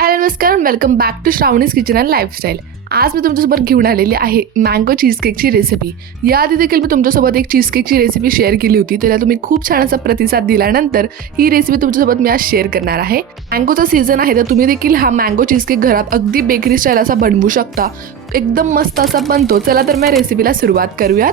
हाय नमस्कार, welcome back to Shravani's kitchen and lifestyle. आज मी तुमच्यासोबत घेऊन आलेली आहे मँगो चीजकेकची रेसिपी. याआधी देखील मी तुमच्यासोबत एक चीजकेकची रेसिपी शेअर केली होती, त्याला तुम्ही खूप छान असा प्रतिसाद दिल्यानंतर ही रेसिपी तुमच्यासोबत मी आज शेअर करणार आहे. मँगोचा सीझन आहे तर तुम्ही देखील हा मँगो चीजकेक घरात अगदी बेकरी स्टाईल असा बनवू शकता. एकदम मस्त असा बनतो. चला तर मी रेसिपीला सुरुवात करूयात.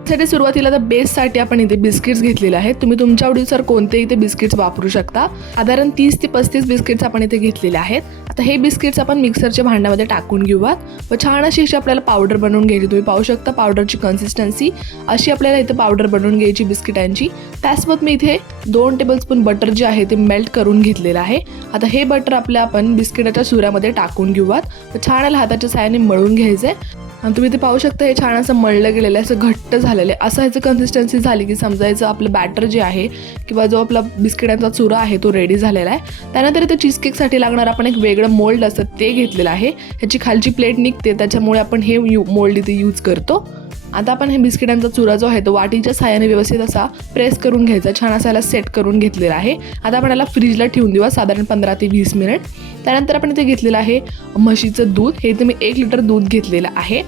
त्यासाठी सुरुवातीला तर बेससाठी आपण इथे बिस्किट्स घेतलेले आहेत. तुम्ही तुमच्या आवडीनुसार कोणते इथे बिस्किट्स वापरू शकता. साधारण 30 ते 35 बिस्किट्स आपण इथे घेतलेले आहेत. आता हे बिस्किट्स आपण मिक्सरच्या भांड्यामध्ये टाकून घेऊयात व छान अशी आपल्याला पावडर बनवून घ्यायची. तुम्ही पाहू शकता पावडरची कन्सिस्टन्सी अशी आपल्याला इथे पावडर बनवून घ्यायची बिस्किटांची. त्यासोबत मी इथे 2 टेबलस्पून बटर जे आहे ते मेल्ट करून घेतलेलं आहे. आता हे बटर आपण बिस्किटाच्या सुऱ्यामध्ये टाकून घेऊयात व छान हाताच्या साहाय्याने मळून घ्यायचं आहे. आणि तुम्ही ते पाहू शकता हे छान असं मळलं गेलेलं आहे, असं घट्ट झालेलं आहे. असं ह्याचं कन्सिस्टन्सी झाली की समजायचं आपलं बॅटर जे आहे किंवा जो आपला बिस्किटांचा चुरा आहे तो रेडी झालेला आहे. त्यानंतर इथे चीजकेकसाठी लागणार आपण एक वेगळं मोल्ड असतं ते घेतलेलं आहे. ह्याची खालची प्लेट निघते त्याच्यामुळे आपण हे मोल्ड इथे यूज करतो. आता आपण हे बिस्किटांचा चुरा जो आहे तो वाटीच्या साहाय्याने व्यवस्थित असा प्रेस करून घ्यायचा. छान असा याला सेट करून घेतलेला आहे. आता आपण याला फ्रीजला ठेवून देऊया साधारण 15 ते 20 मिनिट. त्यानंतर आपण इथे घेतलेलं आहे म्हशीचं दूध. हे इथे मी 1 लिटर दूध घेतलेलं आहे.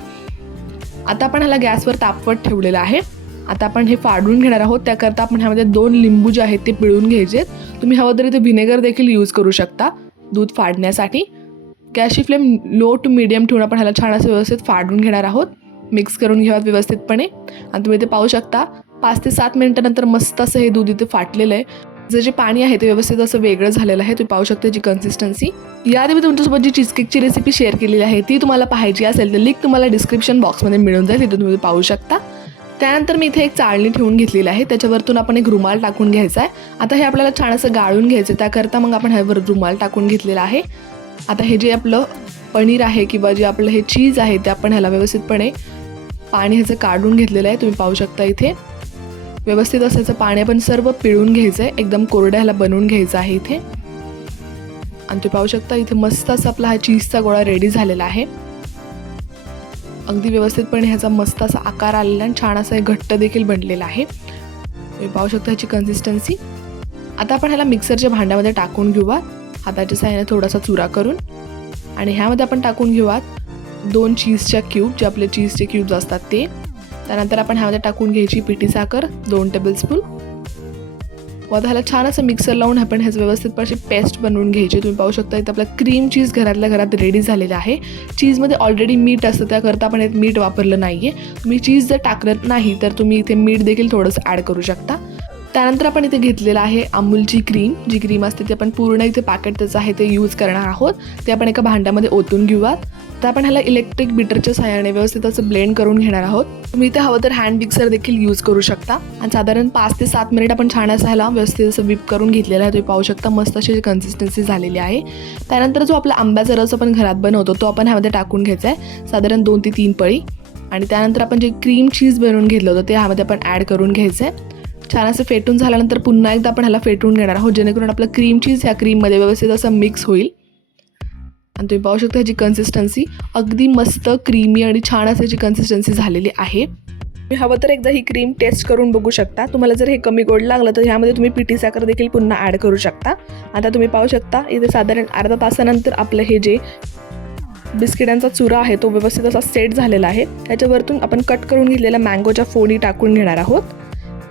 आता आपण ह्याला गॅसवर तापवत ठेवलेलं आहे. आता आपण हे फाडून घेणार आहोत. त्याकरता आपण ह्यामध्ये 2 लिंबू जे आहेत ते पिळून घ्यायचे. तुम्ही हवं तर इथे व्हिनेगर देखील यूज करू शकता दूध फाडण्यासाठी. गॅसची फ्लेम लो टू मीडियम ठेवून आपण ह्याला छान असं व्यवस्थित फाडून घेणार आहोत. मिक्स करून घ्यावं व्यवस्थितपणे. आणि तुम्ही इथे पाहू शकता 5 ते 7 मिनिटानंतर मस्त असं हे दूध इथे फाटलेलं आहे. जे पाणी आहे ते व्यवस्थित असं वेगळं झालेलं आहे. तुम्ही पाहू शकता याची कन्सिस्टन्सी. याआधी मी तुमच्यासोबत जी चीजकेकची रेसिपी शेअर केलेली आहे ती तुम्हाला पाहायची असेल तर लिंक तुम्हाला डिस्क्रिप्शन बॉक्समध्ये मिळून जाईल, तिथे तुम्ही पाहू शकता. त्यानंतर मी इथे एक चाळणी ठेवून घेतलेली आहे. त्याच्यावरतून आपण एक रुमाल टाकून घ्यायचा आहे. आता हे आपल्याला छान असं गाळून घ्यायचं. त्याकरता मग आपण ह्यावर रुमाल टाकून घेतलेला आहे. आता हे जे आपलं पनीर आहे किंवा जे आपलं हे चीज आहे ते आपण ह्याला व्यवस्थितपणे पाणी ह्याचं काढून घेतलेलं आहे. तुम्ही पाहू शकता इथे व्यवस्थित असायचं पाणी आपण सर्व पिळून घ्यायचं आहे. एकदम कोरड्या ह्याला बनवून घ्यायचं आहे इथे. आणि तुम्ही पाहू शकता इथे मस्त असा आपला हा चीजचा गोळा रेडी झालेला आहे. अगदी व्यवस्थितपणे ह्याचा मस्त असा आकार आलेला आणि छान असा घट्ट देखील बनलेला आहे. तुम्ही पाहू शकता ह्याची कन्सिस्टन्सी. आता आपण ह्याला मिक्सरच्या भांड्यामध्ये टाकून घेऊया हाताच्या साहाय्याने थोडासा चुरा करून. आणि ह्यामध्ये आपण टाकून घेऊयात 2 चीजच्या क्यूब, जे आपले चीजचे क्यूब्स असतात ते. त्यानंतर आपण ह्यामध्ये टाकून घ्यायची पिठी साखर 2 टेबलस्पून. व आता ह्याला छान असं मिक्सर लावून आपण ह्याचं व्यवस्थितपणे पेस्ट बनवून घ्यायची. तुम्ही पाहू शकता इथं आपला क्रीम चीज घरातल्या घरात रेडी झालेला आहे. चीजमध्ये ऑलरेडी मीठ असतं त्याकरता आपण यात मीठ वापरलं नाही आहे. तुम्ही चीज जर टाकत नाही तर तुम्ही इथे मीठ देखील थोडंसं ॲड करू शकता. त्यानंतर आपण इथे घेतलेलं आहे अमूलची क्रीम. जी क्रीम असते ती आपण पूर्ण इथे पॅकेट त्याचं आहे ते यूज करणार आहोत. ते आपण एका भांड्यामध्ये ओतून घेऊयात. तर आपण ह्याला इलेक्ट्रिक बीटरच्या सहाय्याने व्यवस्थित असं ब्लेंड करून घेणार आहोत. तुम्ही इथे हवं तर हँड मिक्सर देखील यूज करू शकता. आणि साधारण 5 ते 7 मिनिट आपण छान असं ह्याला व्यवस्थित असं व्हिप करून घेतलेलं आहे. तुम्ही पाहू शकता मस्त अशी कन्सिस्टन्सी झालेली आहे. त्यानंतर जो आपला आंब्याचा रस आपण घरात बनवतो तो आपण ह्यामध्ये टाकून घ्यायचा आहे साधारण 2 ते 3 पळी. आणि त्यानंतर आपण जे क्रीम चीज बनवून घेतलं होतं ते ह्यामध्ये आपण ॲड करून घ्यायचं आहे. छान असं फेटून झाल्यानंतर पुन्हा एकदा आपण ह्याला फेटून घेणार आहोत जेणेकरून आपलं क्रीम चीज ह्या क्रीममध्ये व्यवस्थित असं मिक्स होईल. आणि तुम्ही पाहू शकता ह्याची कन्सिस्टन्सी अगदी मस्त क्रीमी आणि छान असं ह्याची कन्सिस्टन्सी झालेली आहे. तुम्ही हवं तर एकदा ही क्रीम टेस्ट करून बघू शकता. तुम्हाला जर हे कमी गोड लागलं तर ह्यामध्ये तुम्ही पिठी साखर देखील पुन्हा ॲड करू शकता. आता तुम्ही पाहू शकता इथे साधारण अर्धा तासानंतर आपलं हे जे बिस्किटांचा चुरा आहे तो व्यवस्थित असा सेट झालेला आहे. त्याच्यावरतून आपण कट करून घेतलेल्या मँगोच्या फोडी टाकून घेणार आहोत.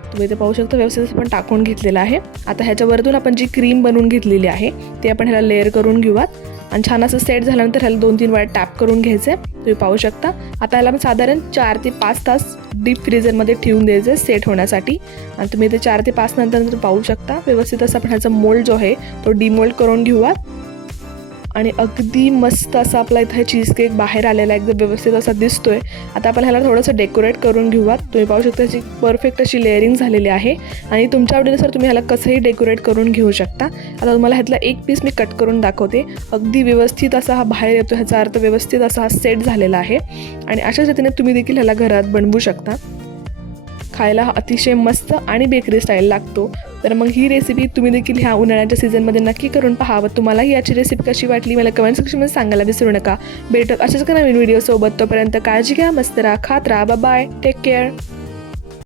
तुम्ही इथे पाहू शकता व्यवस्थित आपण टाकून घेतलेलं आहे. आता ह्याच्यावरतून आपण जी क्रीम बनवून घेतलेली आहे ते आपण ह्याला लेअर करून घेऊयात. आणि छान असं सेट झाल्यानंतर ह्याला 2-3 वेळा टॅप करून घ्यायचं आहे. तुम्ही पाहू शकता आता ह्याला साधारण 4 ते 5 तास डीप फ्रीजरमध्ये ठेवून द्यायचं आहे सेट होण्यासाठी. आणि तुम्ही इथे 4 ते 5 नंतर पाहू शकता व्यवस्थित असं आपण ह्याचा मोल्ड जो आहे तो डिमोल्ड करून घेऊयात. आणि अगदी मस्त असा आपला इथं चीजकेक बाहेर आलेला एकदम व्यवस्थित असा दिसतोय. आता आपण ह्याला थोडंसं डेकोरेट करून घेऊयात. तुम्ही पाहू शकता त्याची परफेक्ट अशी लेअरिंग झालेली आहे. आणि तुमच्या आवडीनुसार तुम्ही ह्याला कसंही डेकोरेट करून घेऊ शकता. आता तुम्हाला ह्यातला एक पीस मी कट करून दाखवते. अगदी व्यवस्थित असा हा बाहेर येतो, ह्याचा अर्थ व्यवस्थित असा हा सेट झालेला आहे. आणि अशाच रीतीने तुम्ही देखील ह्याला घरात बनवू शकता. खायला अतिशय मस्त आणि बेकरी स्टाईल लागतो. तर मग ही रेसिपी तुम्ही देखील ह्या उन्हाळ्याच्या सीझनमध्ये नक्की करून पहा. व तुम्हाला याची रेसिपी कशी वाटली मला कमेंट सेक्शनमध्ये सांगायला विसरू नका. भेटत अशाच नवीन व्हिडिओसोबत. तोपर्यंत काळजी घ्या, मस्त राहा, खात राहा. Bye, take care.